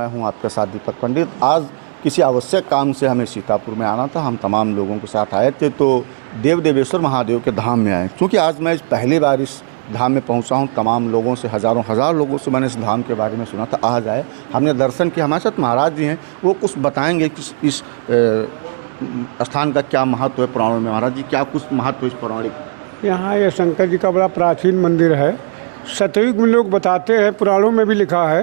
मैं हूं आपके साथ दीपक पंडित। आज किसी आवश्यक काम से हमें सीतापुर में आना था। हम तमाम लोगों के साथ आए थे तो देव देवेश्वर महादेव के धाम में आए, क्योंकि आज मैं पहली बार इस धाम में पहुंचा हूं। तमाम लोगों से, हज़ारों लोगों से मैंने इस धाम के बारे में सुना था। आज आए, हमने दर्शन किया। हमारे साथ महाराज जी हैं, वो कुछ बताएंगे कि इस स्थान का क्या महत्व है पुराणों में। महाराज जी, क्या कुछ महत्व इस पौराणिक? यहाँ ये शंकर जी का बड़ा प्राचीन मंदिर है। सतयुग में लोग बताते हैं, पुराणों में भी लिखा है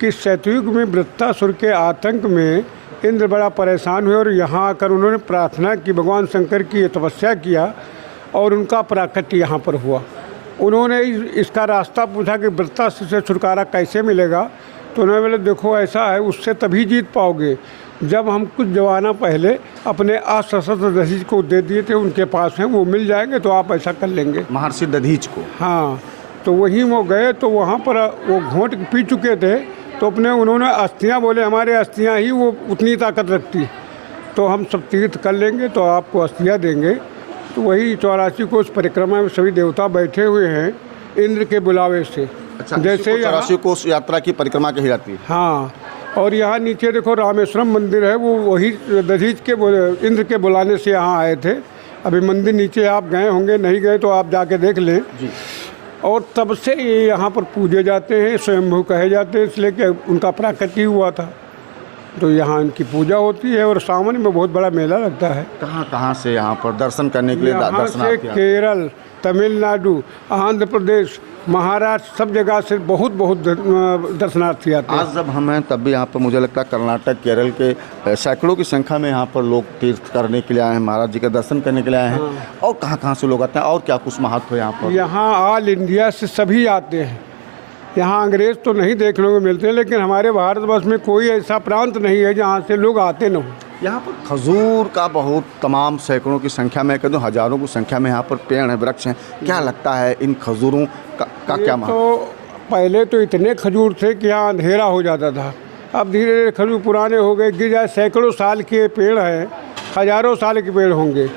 कि सतयुग में वृत्तासुर के आतंक में इंद्र बड़ा परेशान हुए और यहाँ आकर उन्होंने प्रार्थना की, भगवान शंकर की तपस्या किया और उनका प्राकट्य यहाँ पर हुआ। उन्होंने इसका रास्ता पूछा कि वृत्तासुर से छुटकारा कैसे मिलेगा, तो उन्होंने बोले देखो ऐसा है, उससे तभी जीत पाओगे जब हम कुछ जमाना पहले अपने असशस्त्र दधीच को दे दिए थे, उनके पास हैं, वो मिल जाएंगे तो आप ऐसा कर लेंगे। महर्षि दधीच को? हाँ। तो वहीं वो गए तो वहाँ पर वो घोंट पी चुके थे, तो उन्होंने अस्थियाँ बोले हमारे अस्थियाँ ही वो उतनी ताकत रखती, तो हम सब तीर्थ कर लेंगे तो आपको अस्थियाँ देंगे। तो वही 84 कोस परिक्रमा में सभी देवता बैठे हुए हैं इंद्र के बुलावे से। अच्छा, जैसे 84 कोस यात्रा की परिक्रमा कही जाती है। हाँ, और यहाँ नीचे देखो रामेश्वरम मंदिर है, वो वही दधीच के इंद्र के बुलाने से यहाँ आए थे। अभी मंदिर नीचे आप गए होंगे, नहीं गए तो आप जाके देख लें जी। और तब से ये यहाँ पर पूजे जाते हैं, स्वयंभू कहे जाते हैं, इसलिए कि उनका प्राकट्य हुआ था, तो यहाँ इनकी पूजा होती है। और सावन में बहुत बड़ा मेला लगता है। कहाँ से यहाँ पर दर्शन करने के लिए? यहाँ से केरल, तमिलनाडु, आंध्र प्रदेश, महाराष्ट्र, सब जगह से बहुत दर्शनार्थी आते हैं। आज जब हम हैं तब भी यहाँ पर मुझे लगता है कर्नाटक, केरल के सैकड़ों की संख्या में यहाँ पर लोग तीर्थ करने के लिए आए हैं, महाराज जी का दर्शन करने के लिए आए हैं। हाँ। और कहाँ से लोग आते हैं और क्या कुछ महत्व है यहाँ पर? यहाँ ऑल इंडिया से सभी आते हैं। यहाँ अंग्रेज़ तो नहीं देखने को मिलते हैं, लेकिन हमारे भारतवर्ष में कोई ऐसा प्रांत नहीं है जहाँ से लोग आते न हो। यहाँ पर खजूर का बहुत तमाम सैकड़ों की संख्या में, कहूँ हज़ारों की संख्या में यहाँ पर पेड़ हैं, वृक्ष हैं। क्या लगता है इन खजूरों का क्या महत्व? तो पहले तो इतने खजूर थे कि यहाँ अंधेरा हो जाता था। अब धीरे धीरे खजूर पुराने हो गए, गिर जाए, सैकड़ों साल के पेड़ हैं, हज़ारों साल के पेड़ होंगे,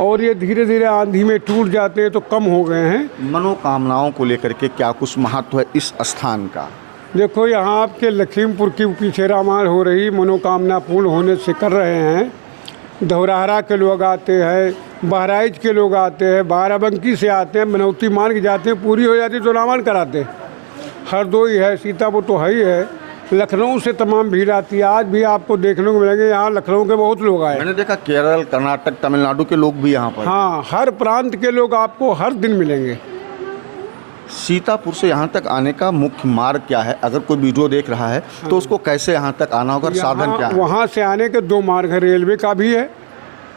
और ये धीरे धीरे आंधी में टूट जाते हैं तो कम हो गए हैं। मनोकामनाओं को लेकर के क्या कुछ महत्व है इस स्थान का? देखो, यहाँ आपके लखीमपुर की पीछे रामायण हो रही, मनोकामना पूर्ण होने से कर रहे हैं। धौराहरा के लोग आते हैं, बहराइच के लोग आते हैं, बाराबंकी से आते हैं, मनौती मान के जाते हैं, पूरी हो जाती है तो रामायण कराते हैं। हरदोई है, सीतापुर तो है ही है, लखनऊ से तमाम भीड़ आती है। आज भी आपको देखने को मिलेंगे यहाँ लखनऊ के बहुत लोग आए। मैंने देखा केरल, कर्नाटक, तमिलनाडु के लोग भी यहाँ पर। हाँ, हर प्रांत के लोग आपको हर दिन मिलेंगे। सीतापुर से यहाँ तक आने का मुख्य मार्ग क्या है? अगर कोई वीडियो देख रहा है तो उसको कैसे यहाँ तक आना होगा, साधन क्या है? वहाँ से आने के 2 मार्ग है, रेलवे का भी है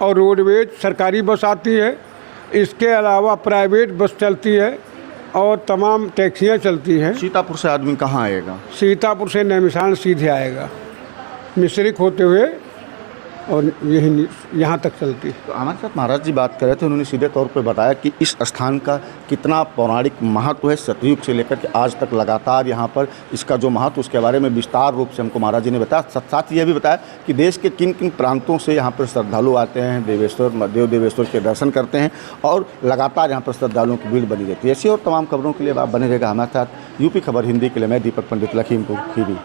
और रोडवेज सरकारी बस आती है। इसके अलावा प्राइवेट बस चलती है और तमाम टैक्सियाँ चलती हैं। सीतापुर से आदमी कहाँ आएगा? सीतापुर से नैमिषारण्य सीधे आएगा, मिश्रिक होते हुए, और यही यहाँ तक चलती है। तो हमारे साथ महाराज जी बात कर रहे थे, उन्होंने सीधे तौर पर बताया कि इस स्थान का कितना पौराणिक महत्व है। सतयुग से लेकर के आज तक लगातार यहाँ पर इसका जो महत्व, उसके बारे में विस्तार रूप से हमको महाराज जी ने बताया। साथ ही यह भी बताया कि देश के किन किन प्रांतों से यहाँ पर श्रद्धालु आते हैं, देव देवेश्वर के दर्शन करते हैं, और लगातार यहाँ पर श्रद्धालुओं की भीड़ बनी रहती है। ऐसी और तमाम खबरों के लिए आप बने रहेगा हमारे साथ। यूपी खबर हिंदी के लिए मैं दीपक पंडित, लखीमपुर खीरी।